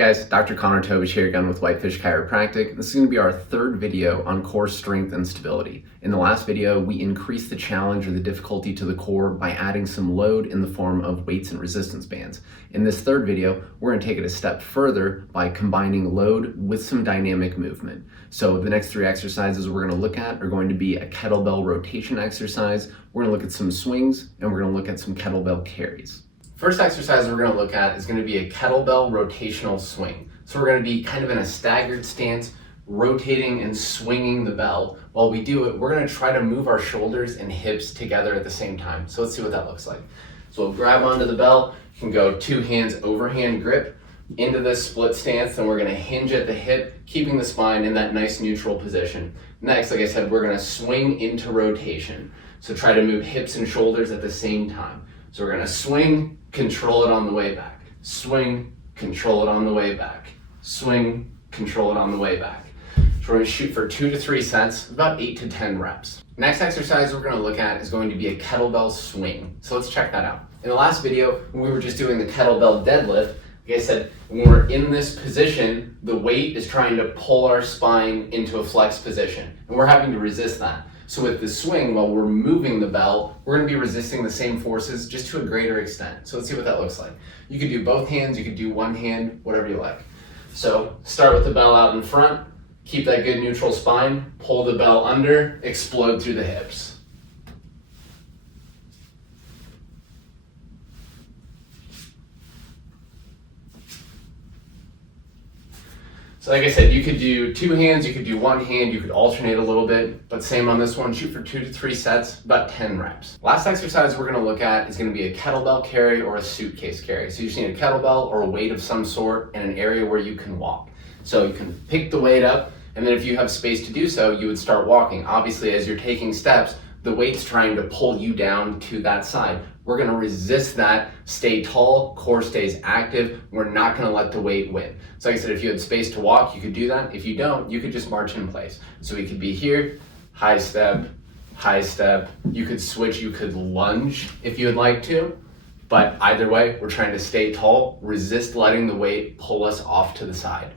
Hey guys, Dr. Tobisch here again with Whitefish Chiropractic. This is going to be our third video on core strength and stability. In the last video, we increased the challenge or the difficulty to the core by adding some load in the form of weights and resistance bands. In this third video, we're going to take it a step further by combining load with some dynamic movement. So the next three exercises we're going to look at are going to be a kettlebell rotation exercise, we're going to look at some swings, and we're going to look at some kettlebell carries. First exercise we're going to look at is going to be a kettlebell rotational swing. So we're going to be kind of in a staggered stance, rotating and swinging the bell. While we do it, we're going to try to move our shoulders and hips together at the same time. So let's see what that looks like. So we'll grab onto the bell, you can go two hands overhand grip into this split stance, and we're going to hinge at the hip, keeping the spine in that nice neutral position. Next, like I said, we're going to swing into rotation. So try to move hips and shoulders at the same time. So we're going to swing, control it on the way back. Swing, control it on the way back. Swing, control it on the way back. So we're going to shoot for 2 to 3 sets, about 8 to 10 reps. Next exercise we're going to look at is going to be a kettlebell swing. So let's check that out. In the last video, when we were just doing the kettlebell deadlift, like I said, when we're in this position, the weight is trying to pull our spine into a flexed position, and we're having to resist that. So with the swing, while we're moving the bell, we're going to be resisting the same forces just to a greater extent. So let's see what that looks like. You could do both hands, you could do one hand, whatever you like. So start with the bell out in front, keep that good neutral spine, pull the bell under, explode through the hips. So like I said, you could do two hands, you could do one hand, you could alternate a little bit, but same on this one, shoot for 2 to 3 sets, about 10 reps. Last exercise we're gonna look at is gonna be a kettlebell carry or a suitcase carry. So you just need a kettlebell or a weight of some sort in an area where you can walk. So you can pick the weight up, and then if you have space to do so, you would start walking. Obviously, as you're taking steps, the weight's trying to pull you down to that side. We're gonna resist that, stay tall, core stays active. We're not gonna let the weight win. So like I said, if you had space to walk, you could do that. If you don't, you could just march in place. So we could be here, high step, you could switch, you could lunge if you would like to, but either way, we're trying to stay tall, resist letting the weight pull us off to the side.